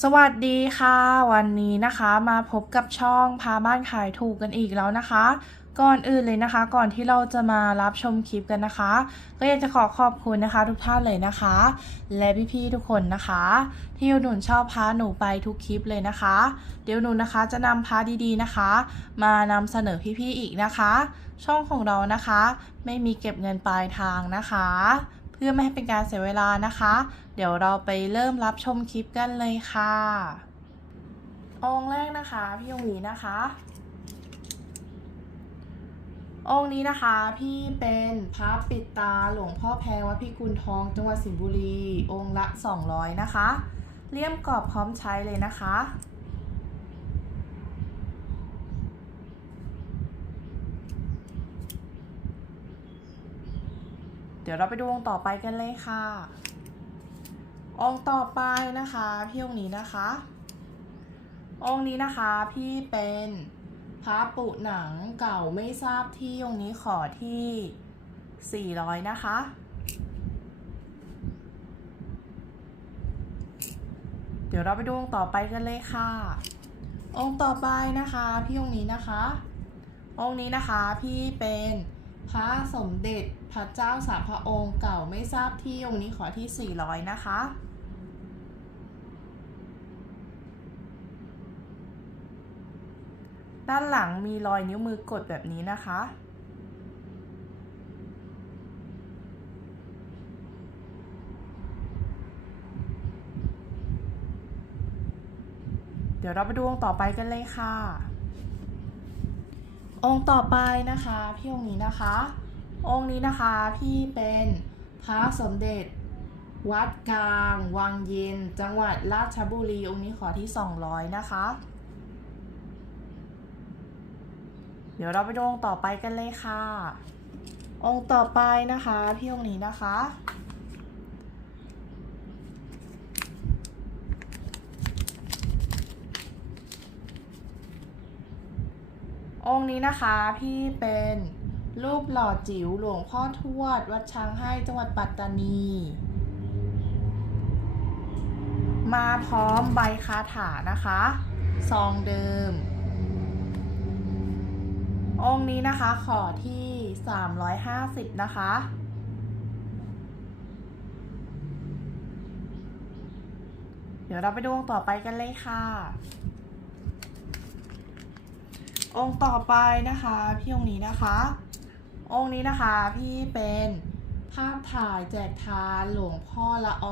สวัสดีค่ะ วันนี้นะคะมาพบกับช่องพาบ้านขายถูกกันอีกแล้วนะคะ ก่อนอื่นเลยนะคะ ก่อนที่เราจะมารับชมคลิปกันนะคะ ก็อยากจะขอขอบคุณนะคะ ทุกท่านเลยนะคะ และพี่ๆทุกคนนะคะ ที่อุดหนุนชอบพาหนูไปทุกคลิปเลยนะคะ เดี๋ยวหนูนะคะจะนำพาดีๆนะคะ มานำเสนอพี่ๆอีกนะคะ ช่องของเรานะคะ ไม่มีเก็บเงินปลายทางนะคะ พื่อไม่ให้เป็นการเสียเวลานะคะ เดี๋ยวเราไปเริ่มรับชมคลิปกันเลยค่ะ องค์แรกนะคะพี่องค์นี้นะคะ องค์นี้นะคะพี่เป็นพระปิดตาหลวงพ่อแพงวัดพิกุลทองจังหวัดสิงห์บุรี องค์ละ 200 นะคะ เลี่ยมกรอบพร้อมใช้เลยนะคะ เดี๋ยวเราไปดูองค์ต่อไปกันเลยค่ะ องค์ต่อไปนะคะพี่องค์นี้นะคะ องค์นี้นะคะพี่เป็นพระปุหนังเก่าไม่ทราบที่องค์นี้ขอที่ 400 นะคะเดี๋ยวเราไปดูองค์ต่อไปกันเลยค่ะ องค์ต่อไปนะคะ พี่องค์นี้นะคะ องค์นี้นะคะพี่เป็น พระสมเด็จพระเจ้าสามพระองค์เก่าไม่ทราบที่องค์นี้ขอที่ 400 นะคะ ด้านหลังมีรอยนิ้วมือกดแบบนี้นะคะ เดี๋ยวเราไปดูองค์ต่อไปกันเลยค่ะ องค์ต่อไปนะคะพี่องค์นี้นะคะ องค์นี้นะคะพี่เป็นพระสมเด็จ วัดกลาง วังเย็น จังหวัดราชบุรีองค์นี้ขอที่ 200 นะคะ เดี๋ยวเราไปดูองค์ต่อไปกันเลยค่ะ องค์ต่อไปนะคะ พี่องค์นี้นะคะ องค์นี้นะคะพี่เป็นรูปหล่อจิ๋วหลวงพ่อทวด วัดช้างให้จังหวัดปัตตานี มาพร้อมใบคาถานะคะซองเดิม องค์นี้นะคะขอที่ 350 นะคะ เดี๋ยวเราไปดูองค์ต่อไปกันเลยค่ะ องค์ต่อไปนะคะพี่องค์นี้นะคะ องค์นี้นะคะพี่เป็นภาพถ่ายแจกทานหลวงพ่อละอ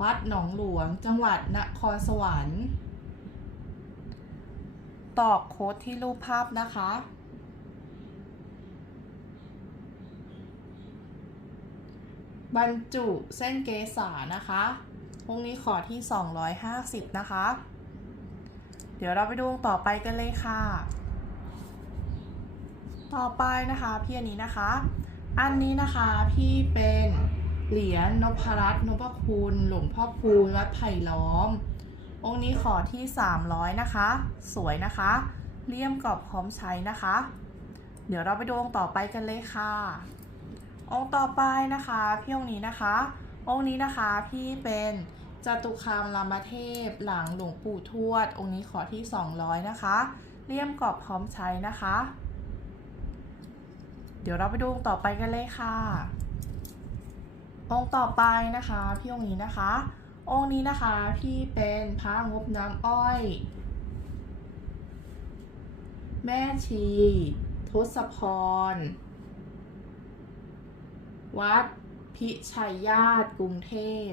วัดหนองหลวง จังหวัดนครสวรรค์ตอกโค้ดที่รูปภาพนะคะ บรรจุเส้นเกษานะคะองค์นี้ขอที่ 250 นะคะ ดี๋ยวเราไปดูองต่อไปกันเลยค่ะ ต่อไปนะคะพี่อันนี้นะคะ อันนี้นะคะพี่เป็นเหรียญนพรัตน์นพคุณหลวงพ่อพูนวัดไผ่ล้อม องค์นี้ขอที่ 300 นะคะ สวยนะคะเลี่ยมกรอบพร้อมใช้นะคะ เดี๋ยวเราไปดูองค์ต่อไปกันเลยค่ะ องค์ต่อไปนะคะพี่องค์นี้นะคะ องค์นี้นะคะพี่เป็น จตุคามรามเทพ หลังหลวงปู่ทวด องค์นี้ขอที่ 200 นะคะ เลี่ยมกรอบพร้อมใช้นะคะ เดี๋ยวเราไปดูองต่อไปกันเลยค่ะ องค์ต่อไปนะคะ พี่องค์นี้นะคะ องค์นี้นะคะพี่เป็นพระงบน้ำอ้อย แม่ชี ทศพร วัดพิชัยญาติกรุงเทพ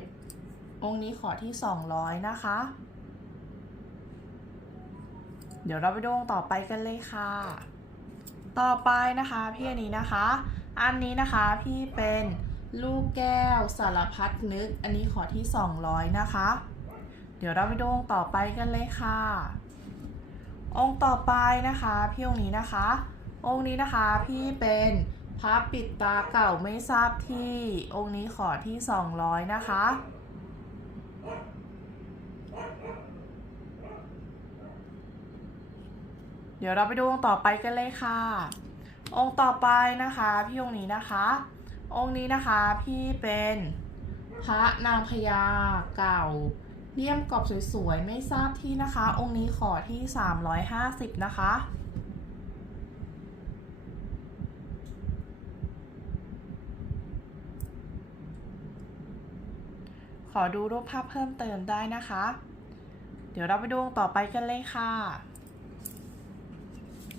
องค์นี้ขอที่ 200 นะคะ เดี๋ยวเราไปดูองค์ต่อไปกันเลยค่ะ ต่อไปนะคะพี่อันนี้นะคะ อันนี้นะคะพี่เป็นลูกแก้วสารพัดนึก อันนี้ขอที่ 200 นะคะ เดี๋ยวเราไปดูองค์ต่อไปกันเลยค่ะ องค์ต่อไปนะคะพี่องค์นี้นะคะ องค์นี้นะคะพี่เป็นพระปิดตาเก่าไม่ทราบที่ องค์นี้ขอที่ 200 นะคะ เดี๋ยวเราไปดูองค์ต่อไปกันเลยค่ะ องค์ต่อไปนะคะ พี่องค์นี้นะคะ องค์นี้นะคะพี่เป็นพระนางพญาเก่าเลี่ยมกรอบสวยๆ ไม่ทราบที่นะคะ องค์นี้ขอที่ 350 นะคะ อดูรูปภาพเพิ่มเติมได้นะคะ เดี๋ยวเราไปดูองค์ต่อไปกันเลยค่ะ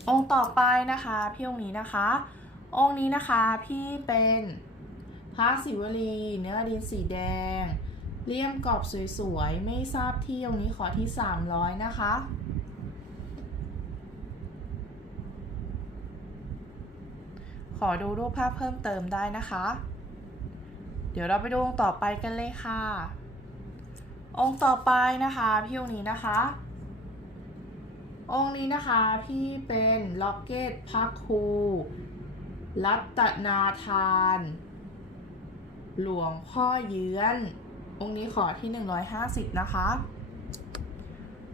องค์ต่อไปนะคะพี่องค์นี้นะคะ องค์นี้นะคะพี่เป็นพระศิวลี เนื้อดินสีแดง เลี่ยมกรอบสวยๆ ไม่ทราบที่องค์นี้ขอที่ 300 นะคะขอดูรูปภาพเพิ่มเติมได้นะคะ เดี๋ยวเราไปดูองค์ต่อไปกันเลยค่ะ องค์ต่อไปนะคะพี่องค์นี้นะคะ องค์นี้นะคะพี่เป็นล็อกเก็ตพักคูรัตนาทาน หลวงพ่อเยื้อน องค์นี้ขอที่ 150 นะคะ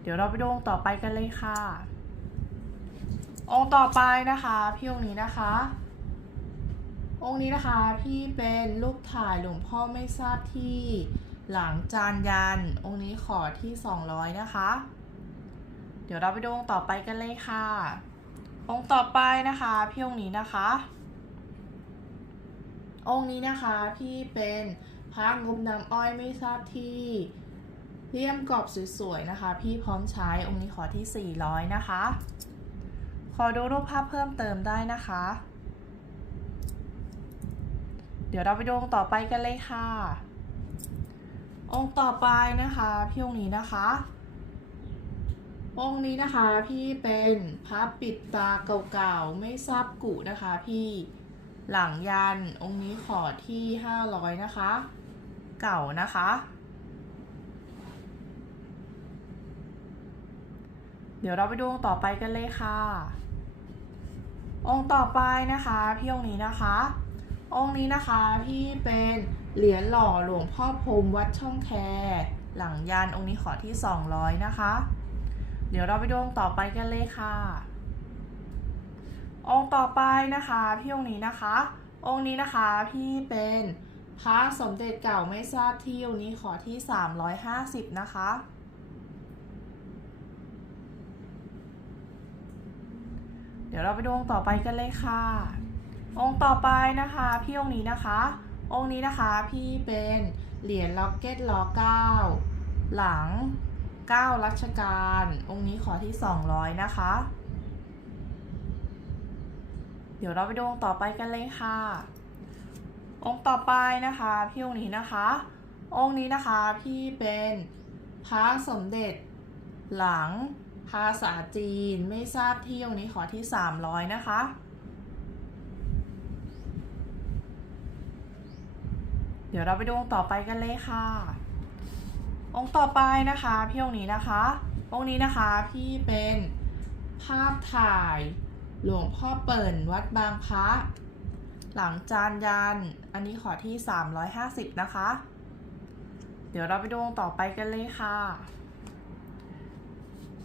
เดี๋ยวเราไปดูองค์ต่อไปกันเลยค่ะ องค์ต่อไปนะคะ พี่องค์นี้นะคะ องค์นี้นะคะพี่เป็นรูปถ่ายหลวงพ่อไม่ทราบที่หลังจานยัน องค์นี้ขอที่ 200 นะคะ เดี๋ยวเราไปดูองค์ต่อไปกันเลยค่ะ องค์ต่อไปนะคะพี่องค์นี้นะคะ องค์นี้นะคะพี่เป็นพระงบน้ำอ้อยไม่ทราบที่เลี่ยมกรอบสวยๆนะคะ พี่พร้อมใช้องค์นี้ขอที่ 400 นะคะ ขอดูรูปภาพเพิ่มเติมได้นะคะ เดี๋ยวเราไปดูองค์ต่อไปกันเลยค่ะ องค์ต่อไปนะคะ พี่องค์นี้นะคะ องค์นี้นะคะพี่เป็นพระปิดตาเก่าๆไม่ทราบกุนะคะพี่หลังยันองค์นี้ขอที่500นะคะ เก่านะคะ เดี๋ยวเราไปดูองค์ต่อไปกันเลยค่ะ องค์ต่อไปนะคะ พี่องค์นี้นะคะ องค์นี้นะคะพี่เป็นเหรียญหล่อหลวงพ่อพรมวัดช่องแค หลังยันองค์นี้ขอที่ 200 นะคะ เดี๋ยวเราไปดูองค์ต่อไปกันเลยค่ะ องค์ต่อไปนะคะพี่องค์นี้นะคะ องค์นี้นะคะพี่เป็นพระสมเด็จเก่าไม่ทราบที่องค์นี้ขอที่ 350 นะคะเดี๋ยวเราไปดูองค์ต่อไปกันเลยค่ะ องค์ต่อไปนะคะพี่องค์นี้นะคะ องค์นี้นะคะพี่เป็นเหรียญล็อกเก็ตล้อเก้าหลัง9รัชกาลองค์นี้ขอที่200นะคะ เดี๋ยวเราไปดูองค์ต่อไปกันเลยค่ะ องค์ต่อไปนะคะพี่องค์นี้นะคะ องค์นี้นะคะพี่เป็นพระสมเด็จหลังภาษาจีนไม่ทราบที่องค์นี้ขอที่300นะคะ ดี๋ยวเราไปดูองค์ต่อไปกันเลยค่ะ องค์ต่อไปนะคะพี่องค์นี้นะคะ องค์นี้นะคะพี่เป็นภาพถ่ายหลวงพ่อเปิ่นวัดบางพระหลังจานยัน อันนี้ขอที่ 350 นะคะ เดี๋ยวเราไปดูองค์ต่อไปกันเลยค่ะ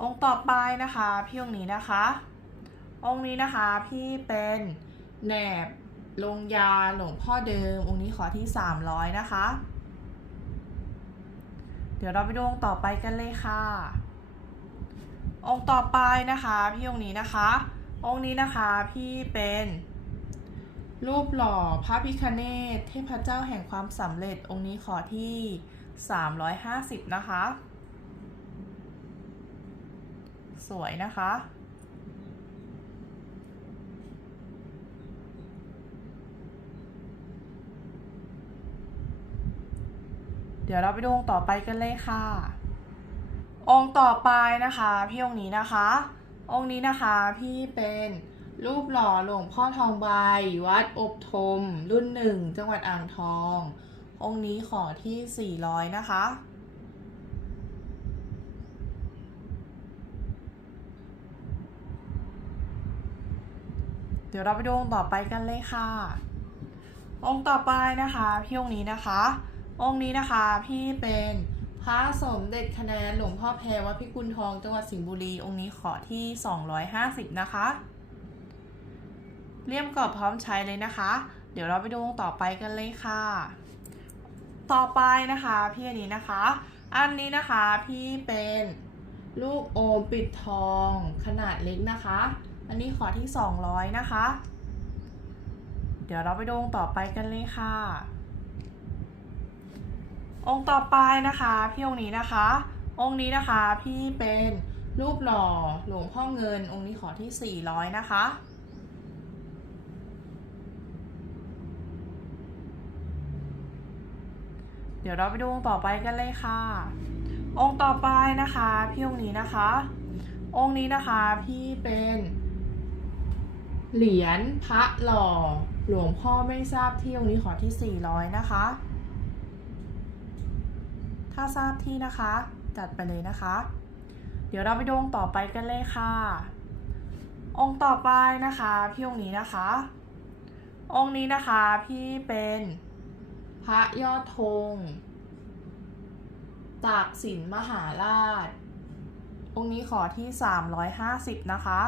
องค์ต่อไปนะคะ พี่องค์นี้นะคะ องค์นี้นะคะพี่เป็นแหนบ ลงยาหลวงพ่อเดิม องค์นี้ขอที่ 300 นะคะ เดี๋ยวเราไปดูองค์ต่อไปกันเลยค่ะ องค์ต่อไปนะคะพี่องค์นี้นะคะ องค์นี้นะคะพี่เป็นรูปหล่อพระพิคเนศเทพเจ้าแห่งความสำเร็จองค์นี้ขอที่ 350 นะคะ สวยนะคะ ดี๋ยวเราไปดูองค์ต่อไปกันเลยค่ะ องค์ต่อไปนะคะพี่องค์นี้นะคะ องค์นี้นะคะพี่เป็นรูปหล่อหลวงพ่อทองใบ วัดอบธมรุ่นหนึ่งจังหวัดอ่างทอง องค์นี้ขอที่ 400 นะคะ เดี๋ยวเราไปดูองค์ต่อไปกันเลยค่ะ องค์ต่อไปนะคะพี่องค์นี้นะคะ องค์นี้นะคะพี่เป็นพระสมเด็จคะแนนหลวงพ่อแพรวัดพิกุลทองจังหวัดสิงห์บุรีองค์นี้ขอที่ 250 นะคะ เลี่ยมกรอบพร้อมใช้เลยนะคะ เดี๋ยวเราไปดูองค์ต่อไปกันเลยค่ะ ต่อไปนะคะพี่อันนี้นะคะ อันนี้นะคะพี่เป็นลูกโอมปิดทองขนาดเล็กนะคะ อันนี้ขอที่ 200 นะคะ เดี๋ยวเราไปดูองค์ต่อไปกันเลยค่ะ องค์ต่อไปนะคะพี่องค์นี้นะคะ องค์นี้นะคะพี่เป็นรูปหล่อหลวงพ่อเงิน องค์นี้ขอที่ 400 นะคะเดี๋ยวเราไปดูองค์ต่อไปกันเลยค่ะ องค์ต่อไปนะคะ พี่องค์นี้นะคะ องค์นี้นะคะพี่เป็นเหรียญพระหล่อหลวงพ่อไม่ทราบที่องค์นี้ขอที่ 400 นะคะ ถ้าทราบที่นะคะ จัดไปเลยนะคะ เดี๋ยวเราไปดูองค์ต่อไปกันเลยค่ะ องค์ต่อไปนะคะพี่องค์นี้นะคะ องค์นี้นะคะพี่เป็นพระยอดธงจากศิลมหาราช องค์นี้ขอที่ 350 นะคะ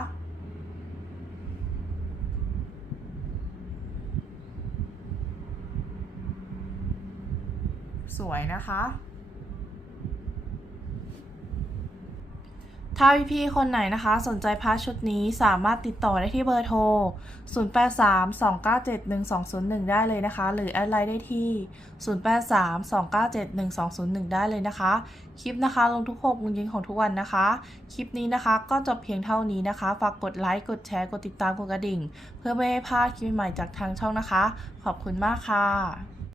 สวยนะคะ ถ้าพี่ๆคนไหนนะคะ สนใจพาชุดนี้สามารถติดต่อได้ที่เบอร์โทร 0832971201 ได้เลยนะคะ หรือแอดไลน์ได้ที่ 0832971201 ได้เลยนะคะ คลิปนะคะลงทุก6โมงเย็นของทุกวันนะคะ คลิปนี้นะคะก็จบเพียงเท่านี้นะคะ ฝากกดไลค์ กดแชร์ กดติดตาม กดกระดิ่ง เพื่อไม่ให้พลาดคลิปใหม่จากทางช่องนะคะ ขอบคุณมากค่ะ